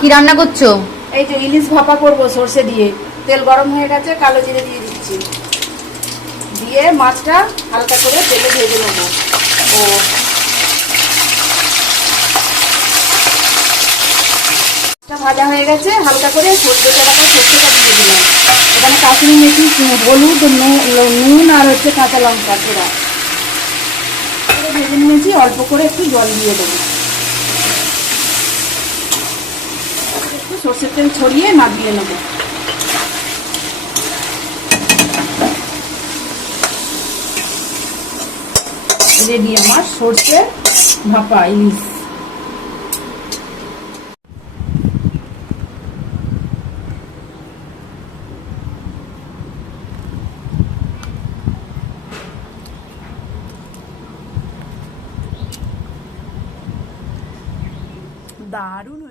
কি রান্না করছো? এই যে ইলিশ ভাপা করব সরষে দিয়ে। তেল গরম হয়ে গেছে, কালো জিরে দিয়ে দিচ্ছি, দিয়ে মাছটা হালকা করে তেলে ভেজে নেব। ও ভাজা হয়ে গেছে, হালকা করে সরষেটা দিয়ে দিলাম। এখানে কাশ্মীরি মেথি, হলুদ, নুন আর হচ্ছে কাঁচা লঙ্কা এরা ভেজে নিয়েছি। অল্প করে একটু জল দিয়ে দেবো, একটু সরষের তেল ছড়িয়ে নামিয়ে নেব। রেডি আমার সরষে ভাপা ইলিশ। দারুণ।